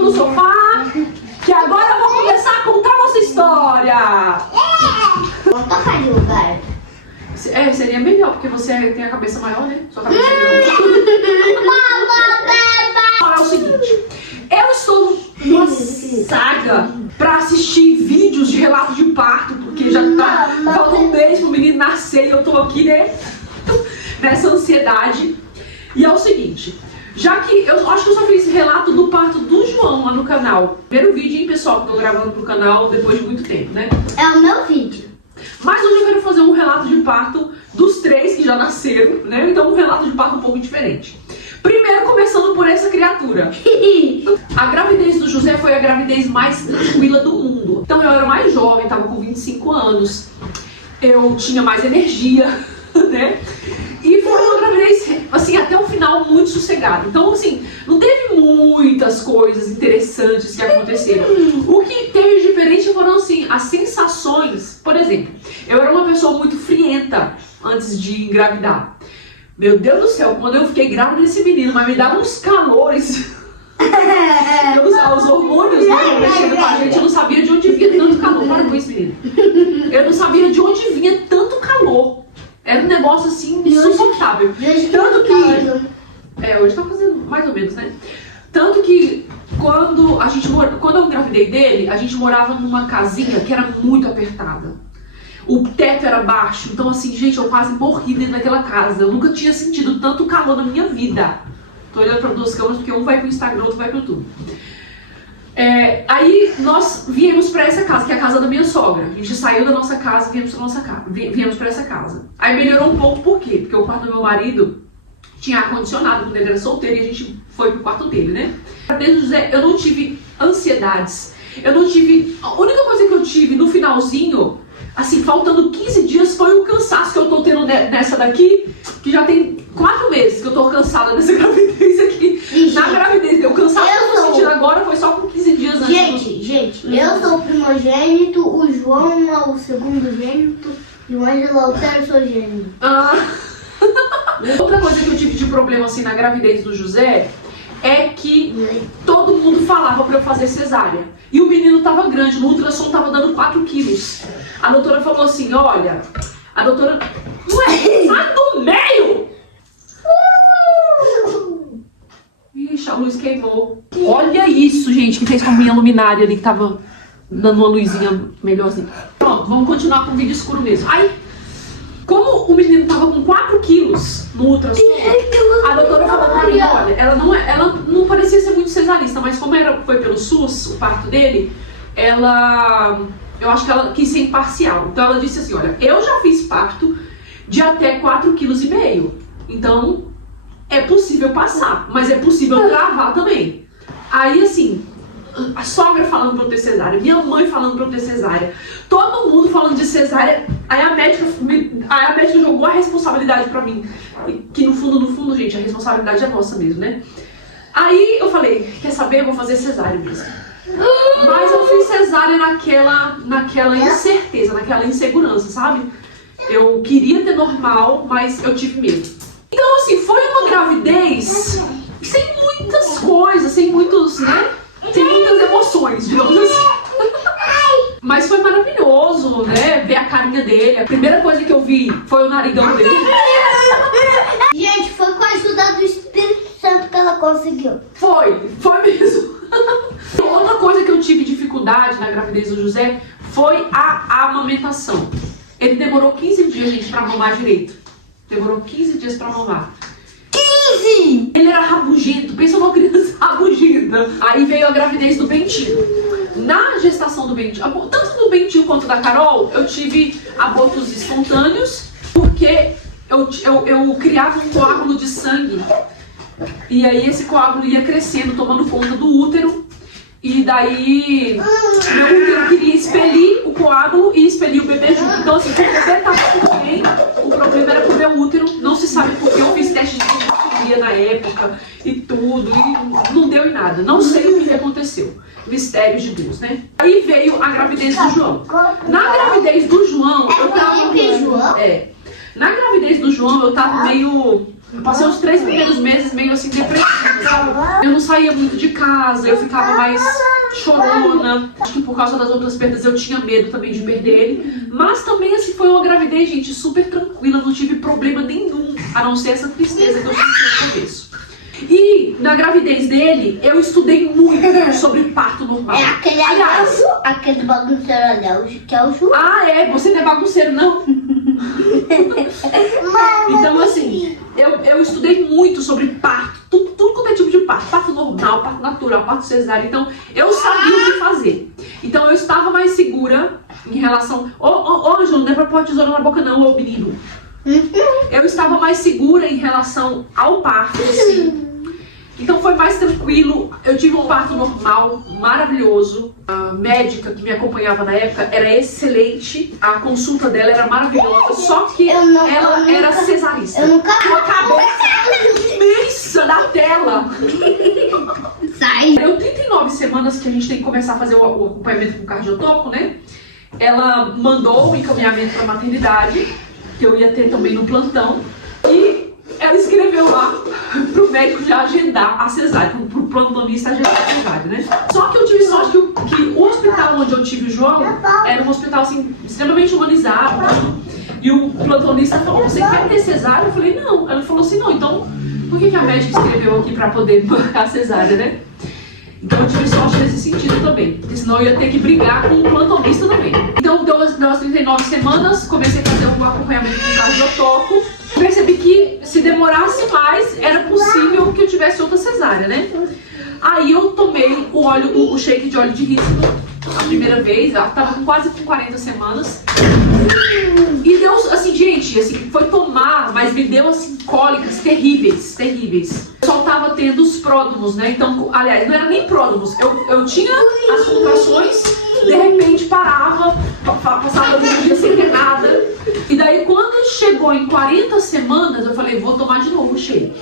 sentinho no sofá, que agora eu vou começar a contar nossa história. Vamos tocar de lugar. Seria melhor, porque você tem a cabeça maior, né? Sua cabeça é grande. É o seguinte, eu estou numa saga pra assistir vídeos de relatos de parto, porque já tá falta um mês pro menino nascer e eu tô aqui, né? Nessa ansiedade. E é o seguinte, já que eu acho que eu só fiz relato do parto do João lá no canal. Primeiro vídeo, hein, pessoal, que eu tô gravando pro canal depois de muito tempo, né? É o meu vídeo. Mas hoje eu quero fazer um relato de parto dos 3 que já nasceram, né? Então um relato de parto um pouco diferente. Primeiro, começando por essa criatura. A gravidez do José foi a gravidez mais tranquila do mundo. Então eu era mais jovem, tava com 25 anos. Eu tinha mais energia, né? E foi uma gravidez, assim, até o final muito sossegada. Então, assim, não teve muitas coisas interessantes que aconteceram. O que teve de diferente foram, assim, as sensações. Por exemplo, eu era uma pessoa muito frienta antes de engravidar. Meu Deus do céu, quando eu fiquei grávida desse menino, mas me dava uns calores. Os hormônios, né, mexendo com a gente, eu não sabia de onde vinha tanto calor. Para com isso, menino. Eu não sabia de onde vinha tanto calor. Era um negócio assim insuportável. Tanto que. Hoje tá fazendo mais ou menos, né? Tanto que quando eu engravidei dele, a gente morava numa casinha que era muito apertada. O teto era baixo, então assim, gente, eu quase morri dentro daquela casa. Eu nunca tinha sentido tanto calor na minha vida. Tô olhando para duas câmeras porque um vai pro Instagram, outro vai pro YouTube. Aí nós viemos para essa casa, que é a casa da minha sogra. A gente saiu da nossa casa e viemos para essa casa. Aí melhorou um pouco, por quê? Porque o quarto do meu marido tinha ar-condicionado quando ele era solteiro e a gente foi pro quarto dele, né? Desde José, eu não tive ansiedades. A única coisa que eu tive no finalzinho, assim, faltando 15 dias, foi o cansaço que eu tô tendo nessa daqui, que já tem 4 meses que eu tô cansada dessa gravidez aqui. Na gravidez, o cansaço que eu tô sentindo agora foi só com 15 dias antes. Gente, eu sou o primogênito, o João é o segundo gênito e o Ângelo é o terçogênito. Outra coisa que eu tive de problema, assim, na gravidez do José é que todo mundo falava pra eu fazer cesárea. E o menino tava grande, no ultrassom tava dando 4 quilos. A doutora falou assim, olha, a doutora... Ué, sai do meio! Ixi, a luz queimou. Olha isso, gente, que fez com a minha luminária ali, que tava dando uma luzinha melhorzinha. Pronto, vamos continuar com o vídeo escuro mesmo. Aí, como o menino tava com 4 quilos no ultrassom, a doutora falou pra mim, olha, ela não parecia ser muito cesarista, mas como foi pelo SUS, o parto dele, eu acho que ela quis ser imparcial. Então ela disse assim, olha, eu já fiz parto de até 4,5 kg. Então, é possível passar, mas é possível travar também. Aí, assim, a sogra falando pra eu ter cesárea, minha mãe falando pra eu ter cesárea, todo mundo falando de cesárea. Aí a médica jogou a responsabilidade pra mim. Que no fundo, gente, a responsabilidade é nossa mesmo, né? Aí eu falei, quer saber? Eu vou fazer cesárea mesmo. Mas eu fiz cesárea naquela incerteza, naquela insegurança, sabe? Eu queria ter normal, mas eu tive medo. Então, assim, foi uma gravidez sem muitas coisas, sem muitas emoções, digamos assim. Mas foi maravilhoso, né? Ver a carinha dele. A primeira coisa que eu vi foi o narigão dele. Gente, foi com a ajuda do Espírito Santo que ela conseguiu. Foi mesmo. Outra coisa que eu tive dificuldade na gravidez do José foi a amamentação. Ele demorou 15 dias, gente, pra mamar direito. Demorou 15 dias pra mamar. 15! Ele era rabugento, pensa numa criança rabugenta. Aí veio a gravidez do Bentinho. Na gestação do Bentinho, tanto do Bentinho quanto da Carol, eu tive abortos espontâneos, porque eu criava um coágulo de sangue. E aí esse coágulo ia crescendo, tomando conta do útero. E daí meu útero queria expelir o coágulo e expelir o bebê junto. Então assim, o bebê estava tudo bem, o problema era que o meu útero, não se sabe porque eu fiz teste de biologia na época e tudo, e não deu em nada. Não sei o que aconteceu. Mistérios de Deus, né? Aí veio a gravidez do João. Na gravidez do João, eu tava... Na gravidez do João, eu tava meio Eu passei os 3 primeiros meses meio assim depressiva, sabe? Eu não saía muito de casa, eu ficava mais chorona. Acho que por causa das outras perdas eu tinha medo também de perder ele. Mas também assim foi uma gravidez, gente, super tranquila, não tive problema nenhum, a não ser essa tristeza que eu senti no começo. E na gravidez dele, eu estudei muito sobre parto normal. É aquele, aliás, aquele bagunceiro ali, que é o João. Ah, é? Você não é bagunceiro, não? Então, assim, eu estudei muito sobre parto, tudo quanto é tipo de parto. Parto normal, parto natural, parto cesárea. Então, eu sabia o que fazer. Então, eu estava mais segura em relação... Ô, Ângelo, não é pra pôr a tesoura na boca não, ô menino. Eu estava mais segura em relação ao parto, assim. Então foi mais tranquilo, eu tive um parto normal, maravilhoso. A médica que me acompanhava na época era excelente, a consulta dela era maravilhosa, só que ela era cesarista. Eu nunca... Com a cabeça imensa da tela. Sai. Deu 39 semanas que a gente tem que começar a fazer o acompanhamento com o cardiotoco, né? Ela mandou o encaminhamento para a maternidade, que eu ia ter também no plantão, e ela escreveu lá pro médico já agendar a cesárea, pro plantonista agendar a cesárea, né? Só que eu tive sorte que o hospital onde eu tive o João era um hospital, assim, extremamente humanizado. E o plantonista falou, você quer ter cesárea? Eu falei, não. Ela falou assim, não, então por que a médica escreveu aqui pra poder marcar a cesárea, né? Então eu tive sorte nesse sentido também, porque senão eu ia ter que brigar com o plantonista também. Então deu as 39 semanas, comecei a fazer um acompanhamento com o cardiotoco. Percebi que se demorasse mais, era possível que eu tivesse outra cesárea, né? Aí eu tomei o shake de óleo de risco a primeira vez, ela tava quase com 40 semanas. E deu, assim, gente, assim, foi tomar, mas me deu, assim, cólicas terríveis, terríveis. Eu só tava tendo os pródromos, né? Então, aliás, não era nem pródromos. Eu tinha as contrações, de repente parava, passava um dia sem ter nada. E daí, quando chegou em 40 semanas, eu falei, vou tomar de novo o shake.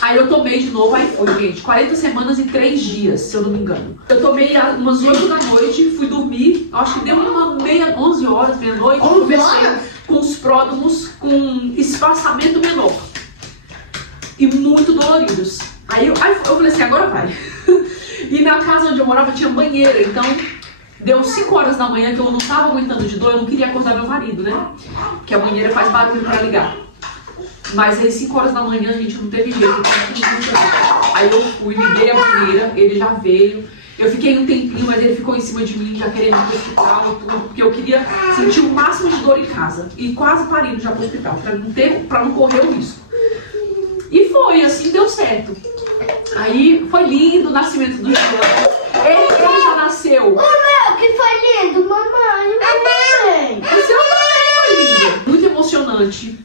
Aí eu tomei de novo, aí foi, gente, 40 semanas e 3 dias, se eu não me engano. Eu tomei umas 8 da noite, fui dormir, acho que deu uma 11 horas, meia-noite, conversei com os pródromos com espaçamento menor. E muito doloridos. Aí eu falei assim, agora vai. E na casa onde eu morava tinha banheira, então deu 5 horas da manhã que eu não estava aguentando de dor, eu não queria acordar meu marido, né? Porque a banheira faz barulho para ligar. Mas aí 5 horas da manhã a gente não teve jeito. Aí eu fui, liguei a banheira, ele já veio. Eu fiquei um tempinho, mas ele ficou em cima de mim, já querendo ir pro hospital e tudo, porque eu queria sentir o máximo de dor em casa. E quase parindo já pro hospital, pra não correr o risco. E foi, assim deu certo. Aí foi lindo o nascimento do João. Ele já nasceu. O meu, que foi lindo, mamãe. Mamãe. O seu também foi lindo. Muito emocionante.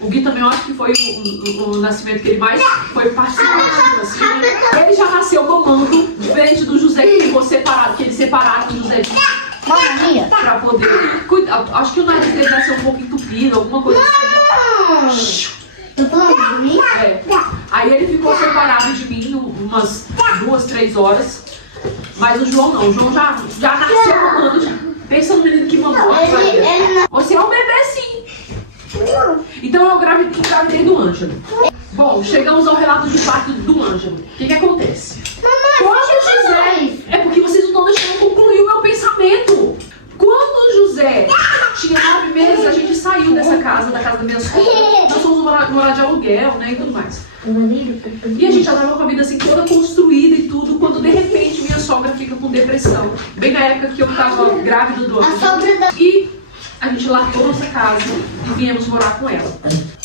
O Gui também, eu acho que foi o nascimento que ele mais foi participativo, assim, né? Ele já nasceu mamando, diferente do José que ficou separado, que eles separaram o José pra poder cuidar. Acho que o nariz dele nasceu um pouco entupido, alguma coisa assim. Tá falando de mim? É. Aí ele ficou separado de mim umas 2, 3 horas. Mas o João não, o João já nasceu mamando, já. Pensa no menino que mamou. Você é um bebê sim. Então eu engravidei do Ângelo. Bom, chegamos ao relato de parto do Ângelo. O que acontece? Quando o José... É porque vocês não estão deixando concluir o meu pensamento. Quando o José tinha 9 meses, a gente saiu dessa casa, da casa da minha sogra. Nós fomos morar de aluguel, né, e tudo mais. E a gente já tava com a vida assim toda construída e tudo, quando de repente minha sogra fica com depressão. Bem na época que eu tava grávida do Ângelo. E a gente largou nossa casa e viemos morar com ela.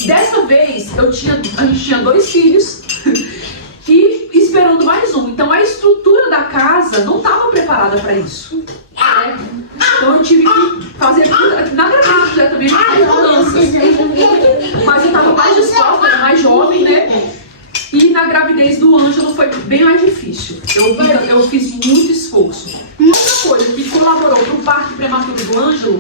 Dessa vez, a gente tinha 2 filhos e esperando mais um. Então a estrutura da casa não estava preparada para isso. Né? Então eu tive que fazer tudo. Na gravidez também a gente fez mudanças. Mas eu estava mais disposta, era mais jovem, né? E na gravidez do Ângelo foi bem mais difícil. Eu fiz muito esforço. Uma coisa que colaborou para o parto prematuro do Ângelo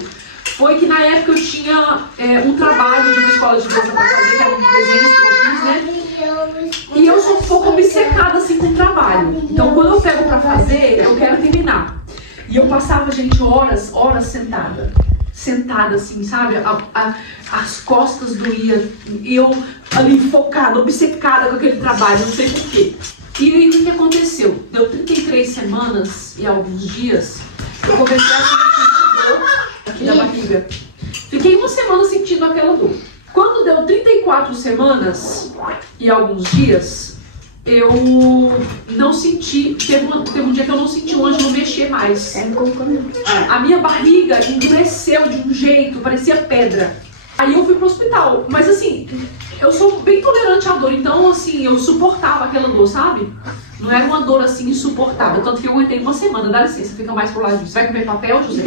foi que na época eu tinha um trabalho de uma escola de dança para fazer, que era um desenho que eu fiz, né? E eu sou um pouco obcecada assim com o trabalho. Então quando eu pego para fazer, eu quero terminar. E eu passava, gente, horas sentada. sentada assim, sabe? As costas doíam, eu ali focada, obcecada com aquele trabalho, não sei porquê. E aí o que aconteceu? Deu 33 semanas e alguns dias, eu comecei a sentir dor aqui na barriga. Fiquei uma semana sentindo aquela dor. Quando deu 34 semanas e alguns dias, eu não senti, teve um dia que eu não senti o Ângelo mexer mais. A minha barriga endureceu de um jeito, parecia pedra. Aí eu fui pro hospital, mas assim, eu sou bem tolerante à dor, então assim, eu suportava aquela dor, sabe? Não era uma dor assim insuportável, tanto que eu aguentei uma semana. Dá licença, fica mais pro lado disso. Vai comer papel, José?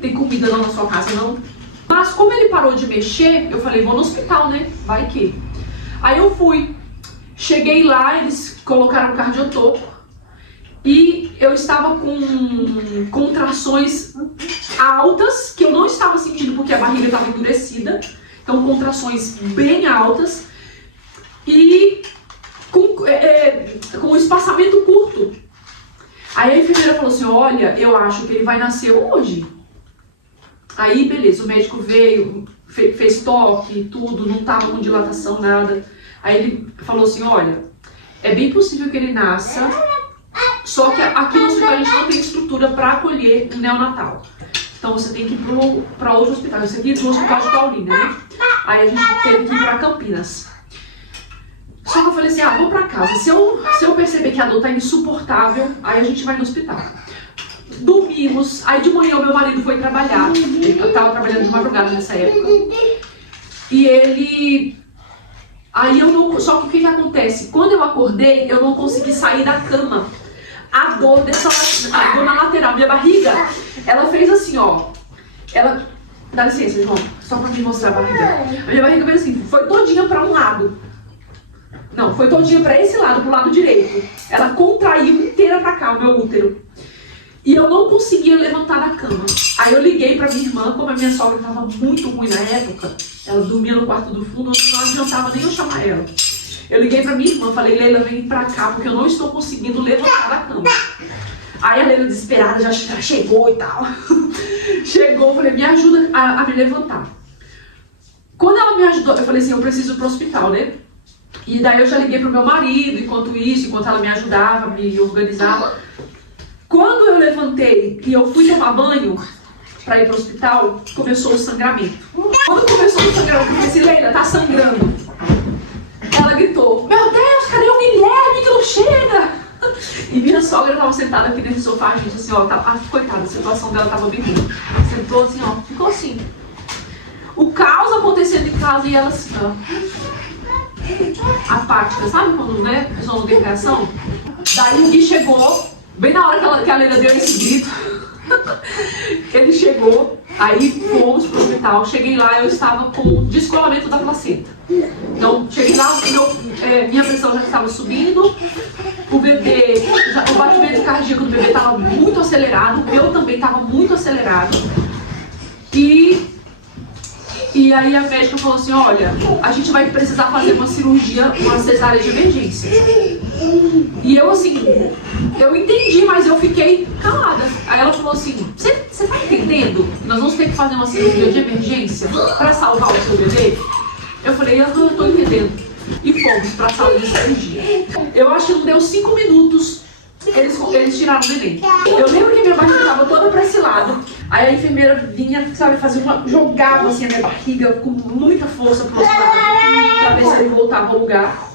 Tem comida não na sua casa, não? Mas como ele parou de mexer, eu falei, vou no hospital, né? Vai que. Aí eu fui. Cheguei lá, eles colocaram o cardiotopo e eu estava com contrações altas, que eu não estava sentindo porque a barriga estava endurecida. Então, contrações bem altas e com espaçamento curto. Aí a enfermeira falou assim, olha, eu acho que ele vai nascer hoje. Aí, beleza, o médico veio, fez toque, tudo, não tava com dilatação, nada. Aí ele falou assim, olha, é bem possível que ele nasça, só que aqui no hospital a gente não tem estrutura para acolher um neonatal. Então você tem que ir para outro hospital. Isso aqui é do Hospital de Paulínia, né? Aí a gente teve que ir para Campinas. Só que eu falei assim, vou para casa. Se eu perceber que a dor tá insuportável, aí a gente vai no hospital. Dormimos, aí de manhã o meu marido foi trabalhar, eu tava trabalhando de madrugada nessa época, e ele, aí eu não, só que o que acontece, quando eu acordei, eu não consegui sair da cama, a dor na lateral, minha barriga, ela fez assim, ó, ela, dá licença, João, só pra me mostrar a barriga, a minha barriga fez assim, foi todinha pra um lado, não, foi todinha pra esse lado, pro lado direito, ela contraiu inteira pra cá, o meu útero. E eu não conseguia levantar da cama. Aí eu liguei pra minha irmã, como a minha sogra estava muito ruim na época, ela dormia no quarto do fundo, não adiantava nem eu chamar ela. Eu liguei pra minha irmã, falei, Leila, vem pra cá, porque eu não estou conseguindo levantar da cama. Aí a Leila, desesperada, já chegou e tal. Chegou, falei, me ajuda a me levantar. Quando ela me ajudou, eu falei assim, eu preciso ir pro hospital, né? E daí eu já liguei pro meu marido, enquanto ela me ajudava, me organizava. Quando eu levantei e eu fui tomar banho para ir para o hospital, começou o sangramento. Quando começou o sangramento, eu falei assim, Leila, tá sangrando. Ela gritou, meu Deus, cadê o Guilherme que não chega? E minha sogra estava sentada aqui nesse sofá, gente, assim, ó, coitada, a situação dela estava bem ruim. Sentou assim, ó, ficou assim. O caos acontecendo em casa e ela assim, ó, apática, sabe quando, né, zona de reação? Daí o Gui chegou. Bem na hora que a Leila deu esse grito, ele chegou, aí fomos pro hospital, cheguei lá, eu estava com descolamento da placenta. Então, cheguei lá, minha pressão já estava subindo, o batimento cardíaco do bebê estava muito acelerado, o meu também estava muito acelerado. E aí a médica falou assim, olha, a gente vai precisar fazer uma cirurgia, uma cesárea de emergência. E eu assim, eu entendi, mas eu fiquei calada. Aí ela falou assim, você tá entendendo que nós vamos ter que fazer uma cirurgia de emergência para salvar o seu bebê? Eu falei, eu não tô entendendo. E fomos pra sala de cirurgia. Eu acho que não deu 5 minutos, eles tiraram o neném. Eu lembro que minha barriga estava toda pra esse lado. Aí a enfermeira vinha, sabe, jogava assim a minha barriga com muita força pro outro lado, pra ver se ele voltava ao lugar.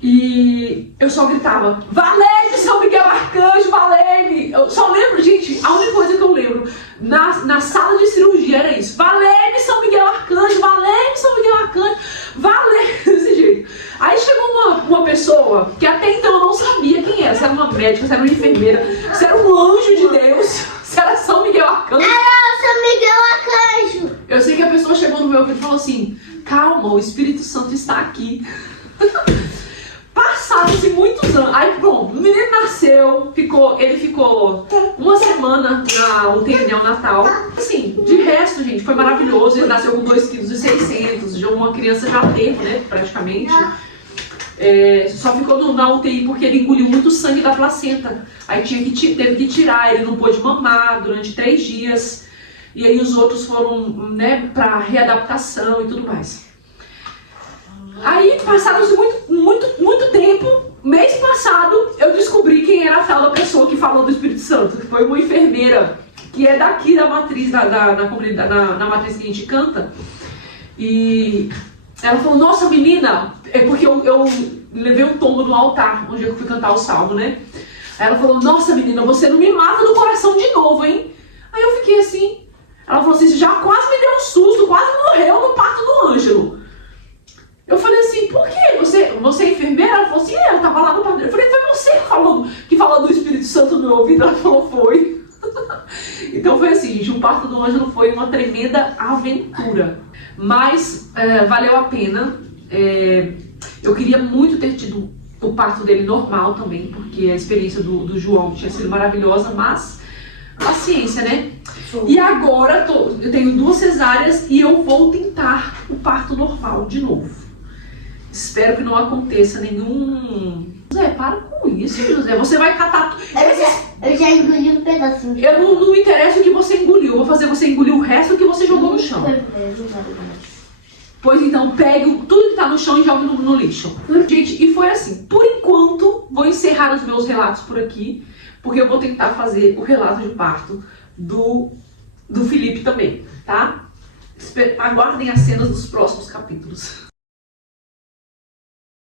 E eu só gritava, valei São Miguel Arcanjo, valei! Eu só lembro, gente, a única coisa que eu lembro na sala de cirurgia era isso, valei São Miguel Arcanjo, valei São Miguel Arcanjo, valei, desse jeito. Aí chegou uma pessoa que até então eu não sabia quem era, se era uma médica, se era uma enfermeira, se era um anjo de Deus, se era São Miguel Arcanjo. São Miguel Arcanjo! Eu sei que a pessoa chegou no meu ouvido e falou assim, calma, o Espírito Santo está aqui. Passaram-se muitos anos. Aí, bom, o menino nasceu, ele ficou uma semana na UTI neonatal. Assim, de resto, gente, foi maravilhoso. Ele nasceu com 2,6 kg, uma criança já teve, né, praticamente. Só ficou na UTI porque ele engoliu muito sangue da placenta. Aí teve que tirar, ele não pôde mamar durante 3 dias. E aí os outros foram, né, para readaptação e tudo mais. Aí, passados muito tempo, mês passado, eu descobri quem era a tal da pessoa que falou do Espírito Santo, que foi uma enfermeira, que é daqui da matriz, da comunidade, na matriz que a gente canta. E ela falou, nossa menina, é porque eu levei um tombo no altar, onde eu fui cantar o salmo, né? Aí ela falou, nossa menina, você não me mata do coração de novo, hein? Aí eu fiquei assim, ela falou assim, você já quase me deu um susto, quase morreu no parto do Ângelo. Eu falei assim, por quê? Você é enfermeira? Ela falou assim, eu tava lá no parto. Eu falei, foi você que falou do Espírito Santo no meu ouvido? Ela falou, foi. Então foi assim, gente, o parto do Ângelo foi uma tremenda aventura. Mas valeu a pena. Eu queria muito ter tido o parto dele normal também, porque a experiência do João tinha sido maravilhosa, mas paciência, né? E agora eu tenho 2 cesáreas e eu vou tentar o parto normal de novo. Espero que não aconteça nenhum... José, para com isso, José. Você vai catar... Eu já engoli um pedacinho. Eu não me interessa o que você engoliu. Eu vou fazer você engolir o resto do que você jogou no chão. Pois então, pegue tudo que tá no chão e jogue no lixo. Gente, e foi assim. Por enquanto, vou encerrar os meus relatos por aqui, porque eu vou tentar fazer o relato de parto do Felipe também, tá? Aguardem as cenas dos próximos capítulos.